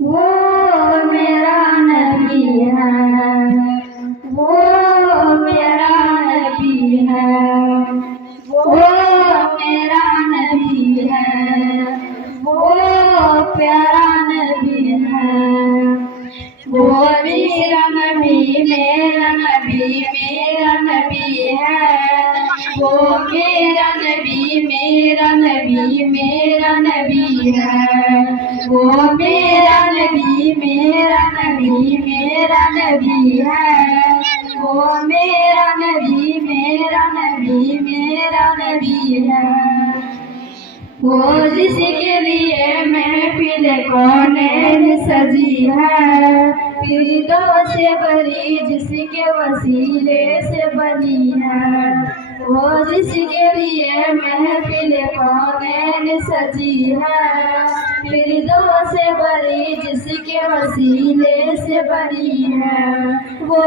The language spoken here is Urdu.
وہ میرا نبی ہے، وہ میرا نبی ہے، وہ میرا نبی ہے، وہ پیارا نبی ہے، وہ میرا نبی، میرا نبی، میرا نبی ہے، وہ میرا نبی، میرا نبی، میرا نبی ہے، وہ میرا نبی، میرا نبی، میرا نبی ہے، وہ میرا نبی، میرا نبی، میرا نبی ہے، وہ جس کے لیے محفل کونین سجی ہے، فردوس سے بری جس کے وسیلے سے بنی ہے، وہ جس کے لیے محفل کونین سجی ہے، فردوس سے بری جس کے وسیلے سے بنی ہے، وہ